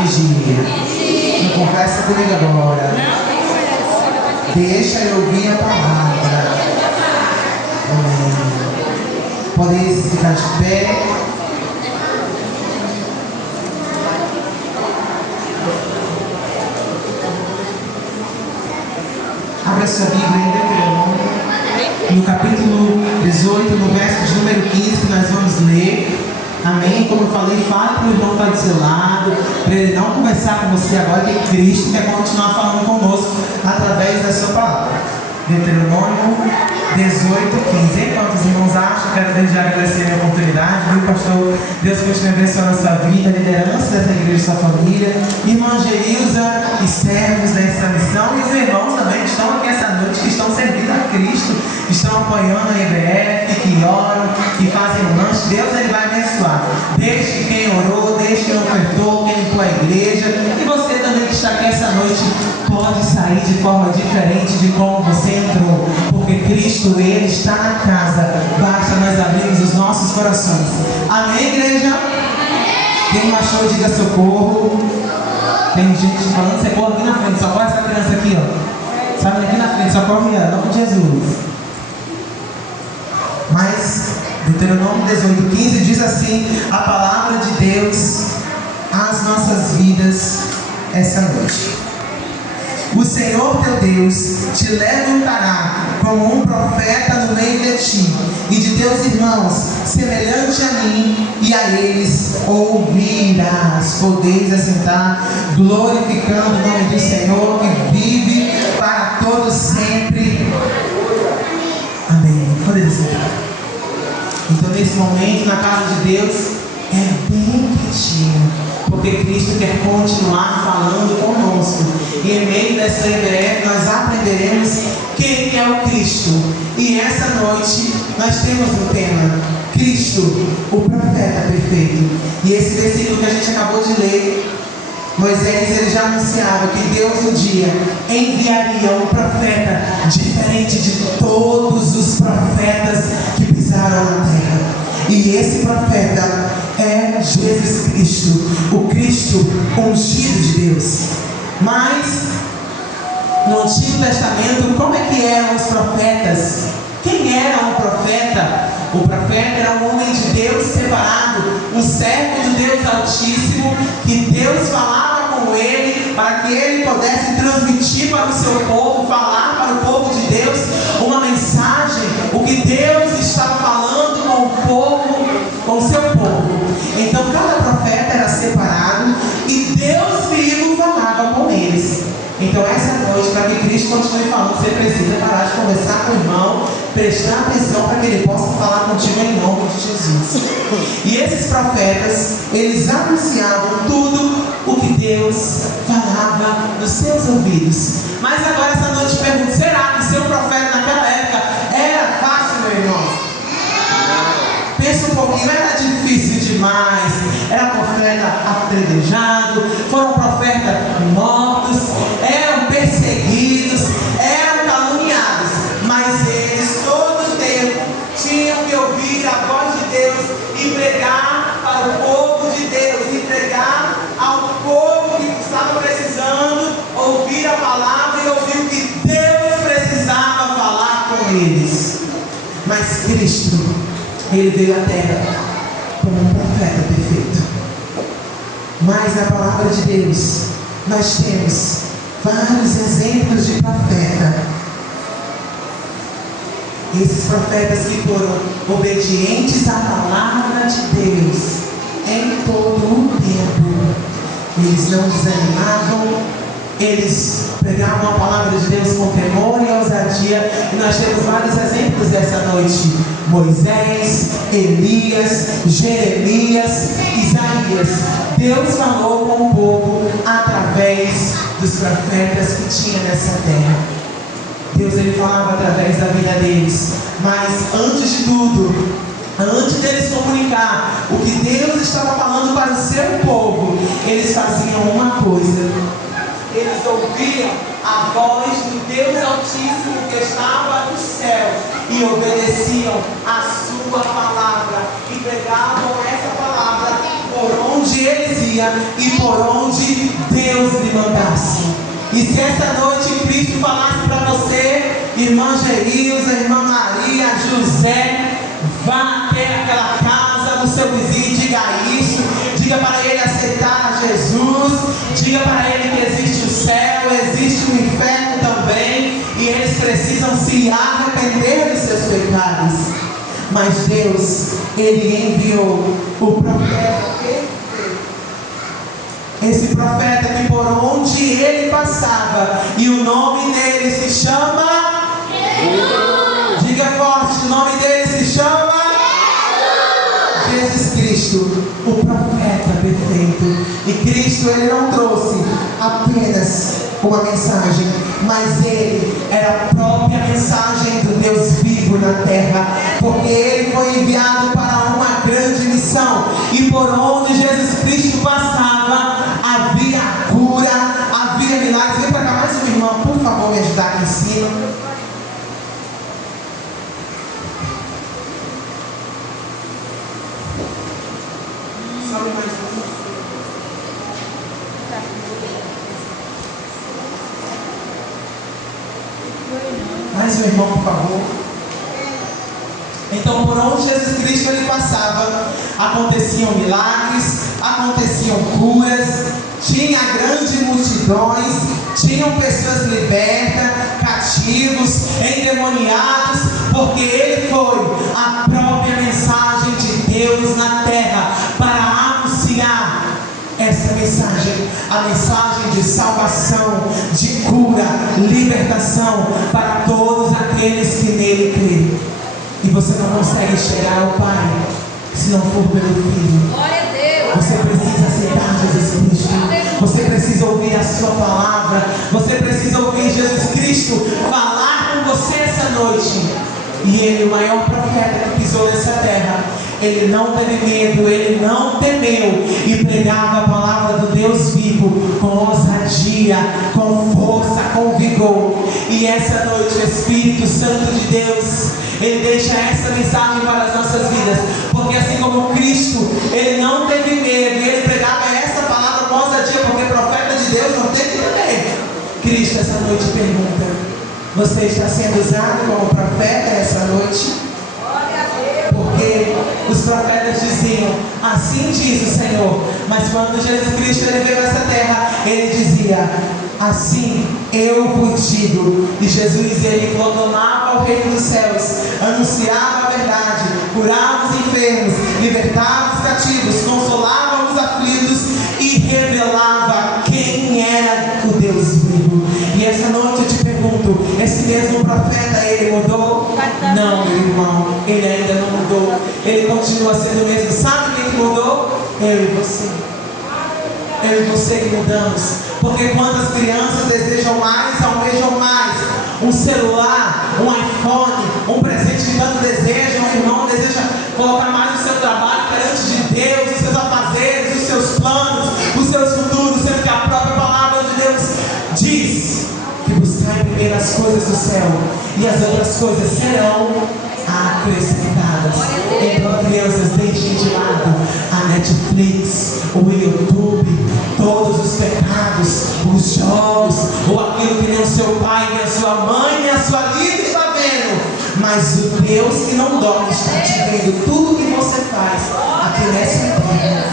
Vigia. Não conversa comigo agora. Deixa eu ouvir a palavra. Amém. Podem ficar de pé. Abra sua Bíblia em Deuteronômio, no capítulo 18, no verso de número 15, que nós vamos ler. Amém? Como eu falei, fale para o irmão que está do seu lado, para ele não conversar com você agora, que Cristo quer continuar falando conosco através da sua palavra. Deuteronômio 18, 15. Enquanto os irmãos acham, quero desde já agradecer a oportunidade, viu, pastor? Deus continue abençoando a sua vida, a liderança dessa igreja, sua família, irmã Geilza e servos dessa missão, e os irmãos também que estão aqui essa noite, que estão servindo a Cristo, que estão apoiando a EBF, que oram, que fazem o lanche. Deus, ele vai abençoar. Desde quem orou, desde quem ofertou, quem limpou a igreja, e você também que está aqui essa noite pode sair de forma diferente de como você entrou, porque Cristo, ele está na casa. Basta nós abrirmos os nossos corações. Amém, igreja? Quem achou, diga socorro. Tem gente falando socorro aqui na frente. Socorre essa criança aqui, ó. Sabe, aqui na frente, socorre ela, em nome de Jesus. Mas Deuteronômio 18, 15 diz assim a palavra de Deus às nossas vidas essa noite. O Senhor teu Deus te levantará como um profeta no meio de ti, e de teus irmãos, semelhante a mim, e a eles ouvirás. Podeis assentar, glorificando o nome do Senhor, que vive para todos sempre. Amém. Podeis assentar. Então, nesse momento, na casa de Deus, é bem quietinho, porque Cristo quer continuar falando conosco. E em meio dessa EBF nós aprenderemos quem é o Cristo. E essa noite nós temos um tema: Cristo, o profeta perfeito. E esse versículo que a gente acabou de ler, Moisés, ele já anunciava que Deus um dia enviaria um profeta diferente de todos os profetas que pisaram na terra. E esse profeta é Jesus Cristo, o Cristo ungido de Deus. Mas no Antigo Testamento, como é que eram os profetas? Quem era um profeta? O profeta era um homem de Deus separado, um servo do Deus Altíssimo, que Deus falava com ele para que ele pudesse transmitir para o seu povo, falar para o povo de Deus uma mensagem, o que Deus estava falando com o povo, com o seu povo. Então cada profeta era separado e Deus vivo falava com eles. Então essa noite, para que Cristo continue falando, você precisa parar de conversar com o irmão, prestar atenção para que ele possa falar contigo em nome de Jesus. E esses profetas, eles anunciavam tudo o que Deus falava nos seus ouvidos. Mas agora essa noite eu pergunto: será que ser um profeta naquela época era fácil, meu irmão? Pensa um pouquinho, era difícil demais. Era profeta apedrejado, foram profetas mortos, eram perseguidos, eram caluniados, mas eles todo o tempo tinham que ouvir a voz de Deus e pregar para o povo de Deus, e pregar ao povo que estava precisando ouvir a palavra e ouvir o que Deus precisava falar com eles. Mas Cristo, ele veio à terra como um profeta perfeito. Mas na palavra de Deus nós temos vários exemplos de profeta. Esses profetas que foram obedientes à palavra de Deus em todo o tempo. Eles não desanimavam, eles pregavam a palavra de Deus com temor e ousadia. E nós temos vários exemplos dessa noite: Moisés, Elias, Jeremias, Isaías. Deus falou com o povo através dos profetas que tinha nessa terra. Deus, ele falava através da vida deles. Mas antes de tudo, antes deles comunicar o que Deus estava falando para o seu povo, eles faziam uma coisa: eles ouviam a voz do Deus Altíssimo que estava no céu e obedeciam a sua palavra e pregavam essa palavra por onde eles iam. ia e por onde Deus lhe mandasse. E se essa noite Cristo falasse para você, irmã Geilza, irmã Maria, José, vá até aquela casa do seu vizinho, diga isso, diga para ele aceitar Jesus, diga para ele que existe o céu, existe o inferno também, e eles precisam se arrepender dos seus pecados. Mas Deus, Ele enviou o profeta, esse profeta que por onde ele passava, e o nome dele se chama Jesus. Diga forte, o nome dele se chama Jesus Cristo, o profeta perfeito. E Cristo, ele não trouxe apenas uma mensagem, mas ele era a própria mensagem do Deus vivo na terra, porque ele foi enviado para uma grande missão, e por onde Jesus Cristo passava havia cura, havia milagres. Vem para cá mais uma irmã, por favor, me ajudar aqui em cima. Sobe mais uma. Mais um irmão, por favor. Então, por onde Jesus Cristo ele passava, aconteciam milagres, aconteciam curas, tinha grandes multidões, tinham pessoas libertas, cativos, endemoniados, porque ele foi a própria mensagem de Deus na terra para anunciar essa mensagem, a mensagem de salvação, de cura, libertação para todos aqueles que nele creem. E você não consegue chegar ao Pai se não for pelo Filho. Glória a Deus. Você precisa aceitar Jesus Cristo. Você precisa ouvir a sua palavra. Você precisa ouvir Jesus Cristo falar com você essa noite. E ele, o maior profeta que pisou nessa terra, ele não teve medo, ele não temeu, e pregava a palavra do Deus vivo com ousadia, com força, com vigor. E essa noite o Espírito Santo de Deus, ele deixa essa mensagem para as nossas vidas, porque assim como Cristo, ele não teve medo, e ele pregava essa palavra com ousadia, porque profeta de Deus não tem que temer. Cristo essa noite pergunta: você está sendo usado como profeta essa noite? Porque os profetas diziam: assim diz o Senhor. Mas quando Jesus Cristo ele veio a essa terra, ele dizia: assim eu vos digo. E Jesus ele proclamava o reino dos céus, anunciava a verdade, curava os enfermos, libertava os cativos, consolava os aflitos e revelava quem era o Deus vivo. E essa noite eu te pergunto: esse mesmo profeta, ele mudou? Não, meu irmão, ele ainda não mudou. Ele continua sendo o mesmo. Sabe quem mudou? Eu e você. Eu e você que mudamos. Porque quantas crianças desejam mais, almejam mais? Um celular, um iPhone, um presente que tanto desejam. Um irmão deseja colocar mais o seu trabalho perante de Deus, os seus afazeres, os seus planos, os seus futuros, sendo que a própria palavra de Deus diz que buscar primeiro as coisas do céu, e as outras coisas serão acrescentadas. Então, crianças, deixem de lado a Netflix, o YouTube, todos os pecados, os jogos, ou aquilo que nem o seu pai, nem a sua mãe, nem a sua líder está vendo. Mas o Deus que não dorme está te vendo tudo que você faz aqui nessa terra.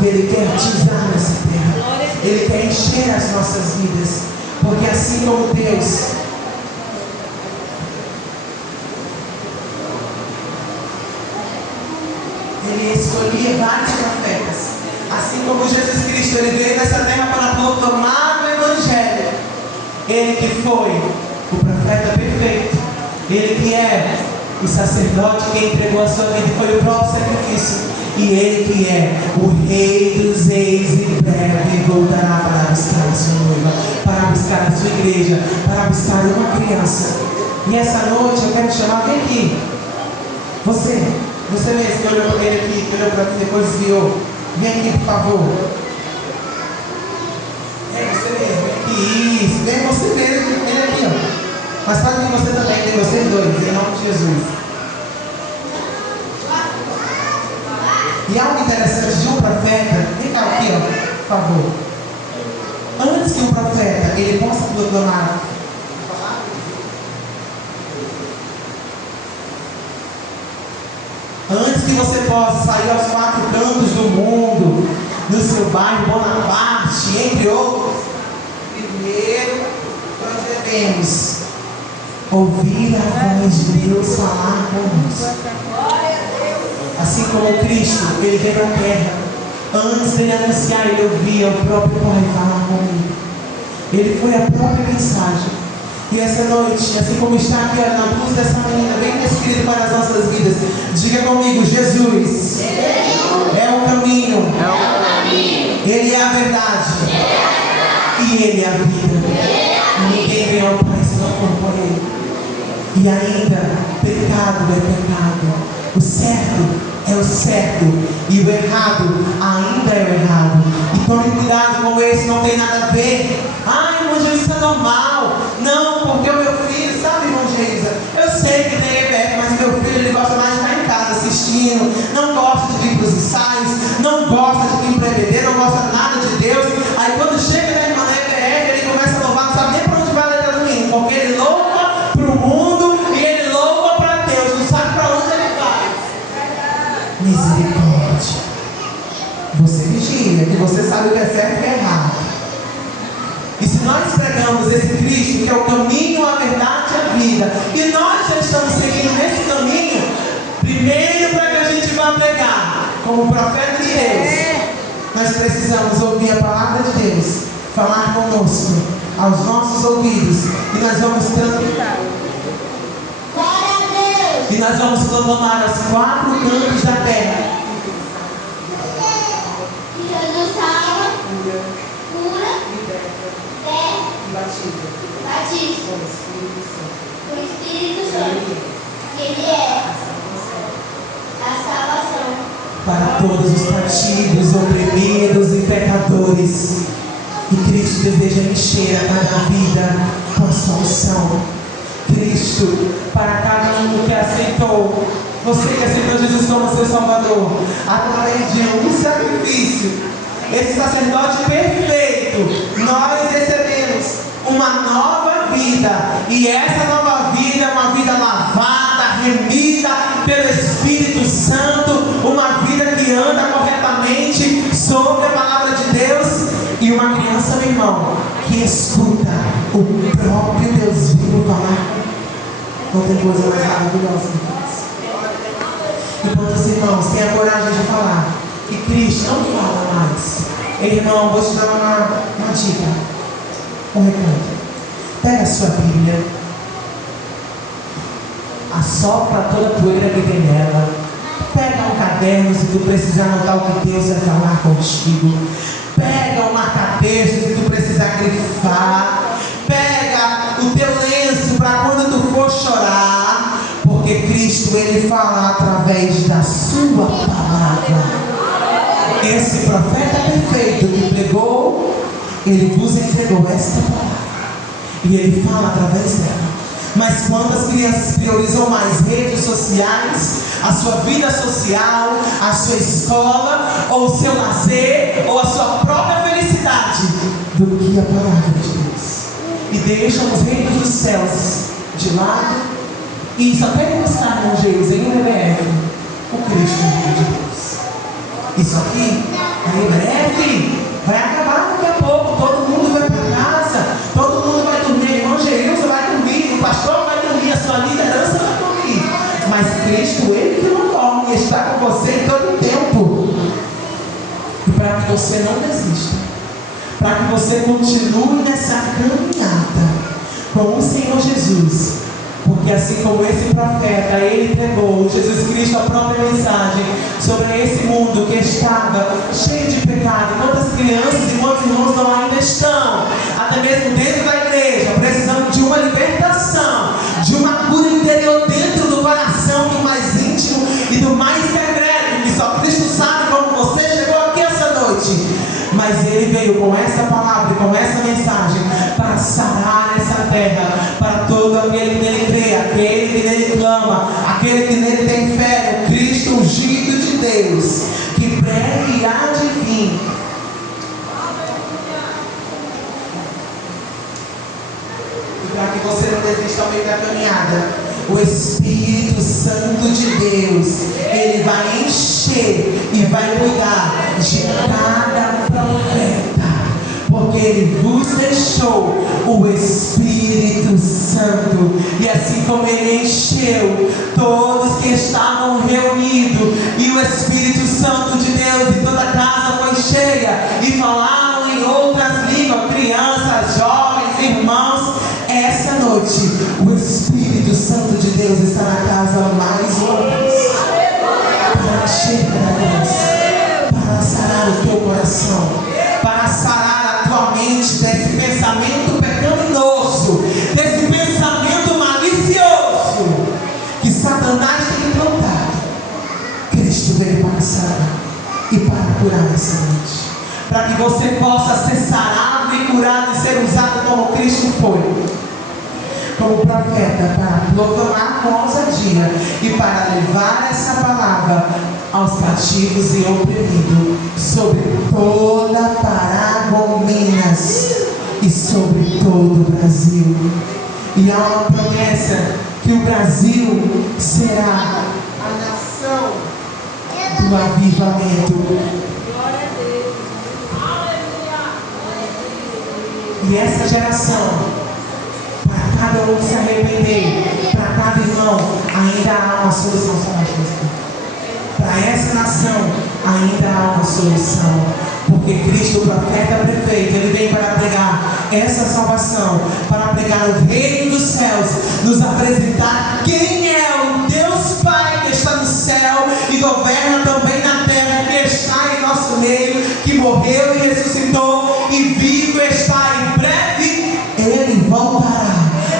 E Ele quer te usar nessa terra. Ele quer encher as nossas vidas. Porque assim como Deus, Ele escolhia vários profetas. Assim como Jesus Cristo, Ele veio nessa terra para proclamar o Evangelho. Ele que foi o profeta perfeito, Ele que é o sacerdote que entregou a sua vida e foi o próprio sacrifício. E Ele que é o Rei dos Reis, em breve voltará para buscar a sua noiva, para buscar a sua igreja, para buscar uma criança. E essa noite eu quero te chamar, vem aqui. Você mesmo que olhou para ele aqui, que olhou para mim, depois desviou. Vem aqui, por favor. Vem você mesmo, vem aqui. Isso, vem você mesmo, vem aqui, ó. Mas pode vir você também, tem vocês dois, em nome de Jesus. E algo interessante de um profeta, vem cá, favor. Antes que um profeta ele possa proclamar, antes que você possa sair aos 4 cantos do mundo, no seu bairro Bonaparte, entre outros, primeiro nós devemos ouvir a voz de Deus falar conosco. Assim como Cristo, ele veio à terra, antes dele anunciar, ele ouvia o próprio Pai falar comigo. Ele foi a própria mensagem. E essa noite, assim como está aqui na luz dessa menina, bem descrito para as nossas vidas, diga comigo: Jesus é o caminho, Ele é a verdade, e Ele é a vida. Ninguém vem ao Pai se não for por Ele. E ainda, pecado é pecado. O certo é o certo e o errado ainda é o errado. E tome cuidado com esse, não tem nada a ver. Ai, irmão Jesus, isso é normal. Não, porque o meu filho, sabe, irmão Jesus, eu sei que tem EBF, mas meu filho ele gosta mais de estar em casa assistindo, não gosta de vir para os ensaios, não gosta de vir para EBD, não gosta nada de Deus. Aí quando chega na irmã da EBF, ele começa a louvar, não sabe nem para onde vai a letra do hino, porque ele louva para o mundo e ele louva para Deus, não sabe para onde ele vai. Misericórdia. Você vigia, que você sabe o que é certo e o que é errado. E se nós pregamos esse Cristo, que é o caminho, a verdade e a vida, e nós já estamos seguindo nesse caminho, primeiro para que a gente vá pregar como profeta de Deus, nós precisamos ouvir a palavra de Deus falar conosco, aos nossos ouvidos, e nós vamos transmitir. E nós vamos proclamar aos 4 cantos da terra. Jesus salva, cura, batiza com o Espírito Santo. Ele é a salvação Para todos os partidos, oprimidos e pecadores. E Cristo deseja encher a cada vida com a sua unção. Cristo, para cada um que aceitou, você que aceitou Jesus como seu Salvador, através de um sacrifício, esse sacerdote perfeito, nós recebemos uma nova vida. E essa nova vida é uma vida lavada, remida pelo Espírito Santo, uma vida que anda corretamente sobre a palavra de Deus, e uma criança, meu irmão, que escuta o próprio Deus vivo falar. Não tem coisa mais maravilhosa do que isso. E quantos irmãos têm a coragem de falar que Cristo não fala mais? Irmão, vou te dar uma dica, um recado. Pega a sua Bíblia, assopra toda a poeira que tem nela, pega um caderno se tu precisar anotar o que Deus vai falar contigo, pega um marca-texto se tu precisar grifar, pega o teu lenço para quando tu for chorar, porque Cristo ele fala através da sua palavra. Esse profeta perfeito que pregou, ele vos entregou esta palavra e ele fala através dela. Mas quantas crianças priorizam mais redes sociais, a sua vida social, a sua escola, ou o seu lazer, ou a sua própria felicidade, do que a palavra de Deus? E deixam os reinos dos céus de lado e só querem buscar com Jesus em EBF o Cristo de Deus. Isso aqui, em breve, vai acabar daqui a pouco. Todo mundo vai para casa, todo mundo vai dormir. Irmão Gerilson vai dormir, o pastor vai dormir, a sua liderança vai dormir. Mas Cristo, ele que não dorme, está com você em todo o tempo. E para que você não desista, para que você continue nessa caminhada com o Senhor Jesus. Porque assim como esse profeta, ele entregou, Jesus Cristo, a própria mensagem sobre esse mundo que estava cheio de pecado. Quantas crianças e quantos irmãos não ainda estão, até mesmo dentro da igreja, precisando de uma libertação, de uma cura interior dentro do coração, do mais íntimo e do mais secreto, que só Cristo sabe como você chegou aqui essa noite. Mas ele veio com essa palavra e com essa mensagem para sarar essa terra, para todo aquele que nele crê, aquele que nele clama, aquele que nele tem fé, o Cristo ungido de Deus, que breve há de vir. que você não desista ao meio da caminhada. O Espírito Santo de Deus, Ele vai encher e vai cuidar de cada profeta, porque Ele vos deixou o Espírito Santo. E assim como Ele encheu todos que estavam reunidos, e o Espírito Santo de Deus, e toda a casa foi cheia, e falaram em outras línguas, crianças, jovens, irmãos. Essa noite, o Espírito Santo de Deus está na casa mais uma vez, para chegar, para sarar o teu coração, para sarar a tua mente desse pensamento pecaminoso, desse pensamento malicioso que Satanás tem implantado. Cristo veio para sarar e para curar essa noite, para que você possa ser sarado e curado e ser usado como Cristo foi, como profeta, para proclamar com ousadia e para levar essa palavra aos cativos e oprimidos sobre toda Paragominas e sobre todo o Brasil. E há uma promessa que o Brasil será a nação do avivamento. E essa geração, para cada um se arrepender, para cada irmão, ainda há uma solução. Para essa nação, ainda há uma solução. Porque Cristo, o profeta perfeito, Ele vem para pregar essa salvação, para pregar o reino dos céus, nos apresentar quem é o Deus Pai que está no céu e governa também na terra, que está em nosso meio, que morreu e ressuscitou e vivo está. Em breve Ele voltará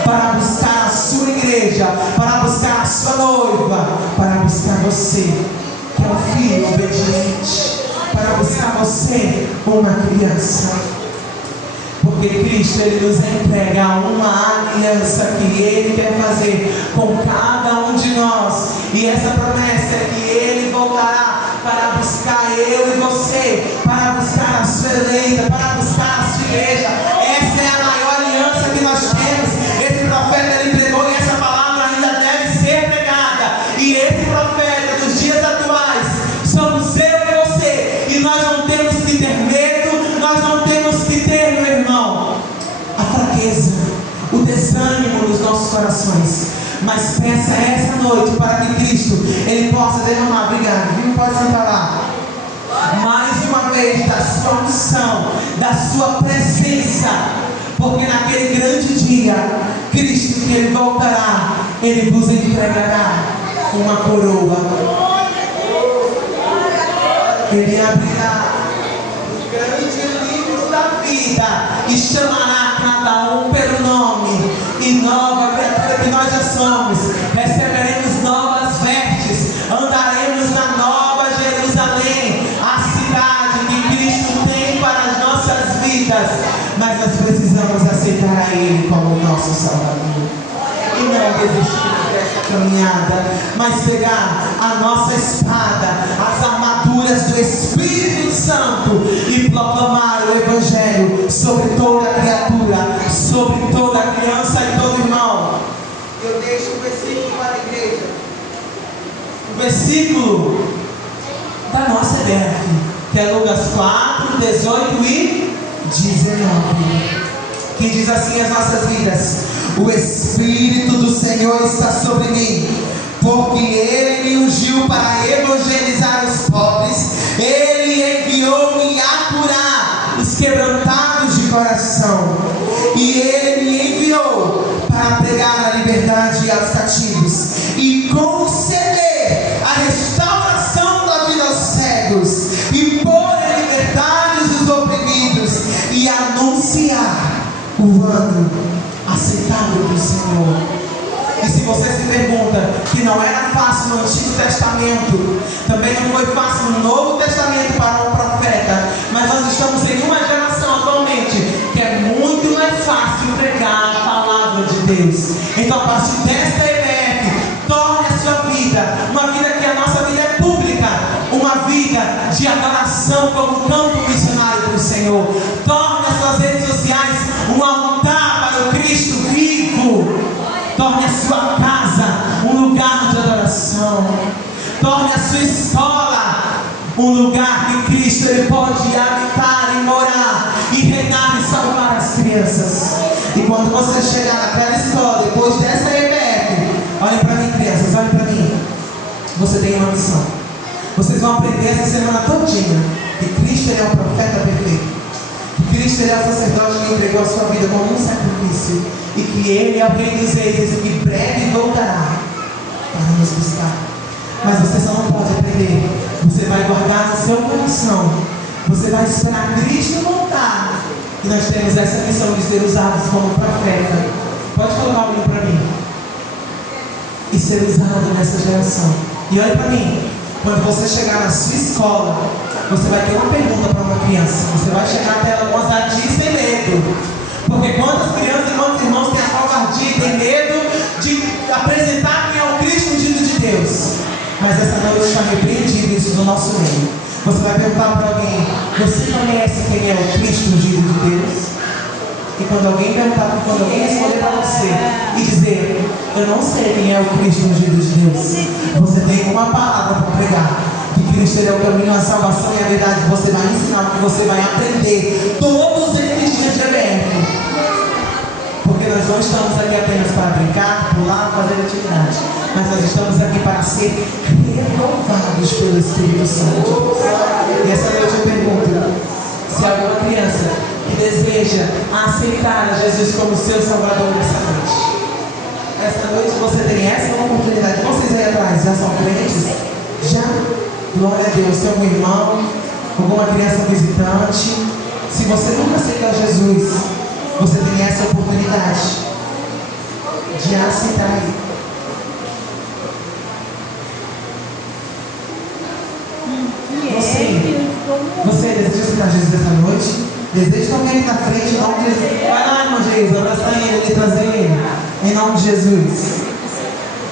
para buscar a sua igreja, para buscar a sua noiva, para buscar você, que é um filho obediente, para buscar você, uma criança. Porque Cristo, Ele nos entrega uma aliança que Ele quer fazer com cada um de nós. E essa promessa é que Ele voltará para buscar eu e você, para buscar a sua eleita, para buscar a sua igreja. Essa é a maior aliança que nós temos. Esse profeta, ele pregou e essa palavra ainda deve ser pregada. E esse profeta dos dias atuais somos eu e você. E nós não temos que ter medo, nós não temos que ter, meu irmão, a fraqueza, o desânimo nos nossos corações. Mas peça essa noite para que Cristo, Ele possa derramar. Obrigado, viu? Pode sentar lá. Mais uma vez da sua unção, da sua presença. Porque naquele grande dia, Cristo, que Ele voltará, Ele vos entregará uma coroa. Ele abrirá o grande livro da vida e chamará cada um pelo nome. E nova criatura que nós já somos, receberemos novas vestes, andaremos na nova Jerusalém, a cidade que Cristo tem para as nossas vidas. Mas nós precisamos aceitar a Ele como nosso Salvador e não desistir dessa caminhada, mas pegar a nossa espada, as armaduras do Espírito Santo e proclamar o Evangelho sobre toda criatura, sobre toda criança e todo irmão. Eu deixo o versículo para a igreja, o versículo da nossa EBF, que é Lucas 4, 18 e 19, que diz assim as nossas vidas: o Espírito do Senhor está sobre mim, porque Ele me ungiu para evangelizar os pobres, Ele enviou-me a curar os quebrantados de coração, e Ele me enviou para pregar a liberdade aos cativos e conceder a restauração da vida aos cegos e pôr em liberdade os oprimidos e anunciar o ano aceitável do Senhor. E se você se pergunta que não era fácil no Antigo Testamento, também não foi fácil no Novo Testamento para um profeta, mas nós estamos em uma geração atualmente que é muito mais fácil pregar a palavra de Deus. Então, a partir desta EBF, torne a sua vida uma vida que a nossa vida é pública, uma vida de adoração como campo missionário do Senhor. Torne as suas redes sociais um altar para o Cristo vivo, Torne a sua casa um lugar de adoração. Torne a sua escola um lugar que Cristo ele pode habitar e morar e reinar e salvar as crianças. E quando você chegar naquela escola, depois dessa EBF, olhem para mim, crianças, olhem para mim. Você tem uma missão. Vocês vão aprender essa semana todinha que Cristo ele é um profeta perfeito, que Cristo ele é o sacerdote que entregou a sua vida como um sacrifício, e que Ele é o Rei dos Reis e que breve voltará para nos buscar. Mas você só não pode aprender. Você vai guardar no seu coração. Você vai esperar Cristo voltar. E nós temos essa missão de ser usados como profeta. Pode colocar o livro para mim. E ser usado nessa geração. E olha para mim. Quando você chegar na sua escola, você vai ter uma pergunta para uma criança. Você vai chegar até ela com ousadia e sem medo. Porque quantas crianças e quantos irmãos têm a covardia e têm medo de apresentar quem é o Cristo ungido de Deus. Mas essa noite está repreendido isso do nosso meio. Você vai perguntar para alguém: você conhece quem é o Cristo ungido de Deus? E quando alguém perguntar, quando alguém responder para você e dizer: eu não sei quem é o Cristo ungido de Deus, você tem uma palavra para pregar: que Cristo é o caminho, a salvação e a verdade. Você vai ensinar, que você vai aprender todos esses dias de EBF. Porque nós não estamos aqui apenas para brincar, pular, fazer atividade, mas nós estamos aqui para ser renovados pelo Espírito Santo. E essa noite eu pergunto: se há alguma criança que deseja aceitar a Jesus como seu Salvador nessa noite, essa noite você tem essa oportunidade. Vocês aí atrás já são crentes? Já? Glória a Deus. Se algum irmão, alguma criança visitante, se você nunca aceitou Jesus, você tem essa oportunidade de aceitar Ele. Você deseja aceitar Jesus essa noite? Deseja estar aqui na frente, em nome de Jesus. Vai lá, irmão Jesus, abraça Ele, trazer Ele, em nome de Jesus.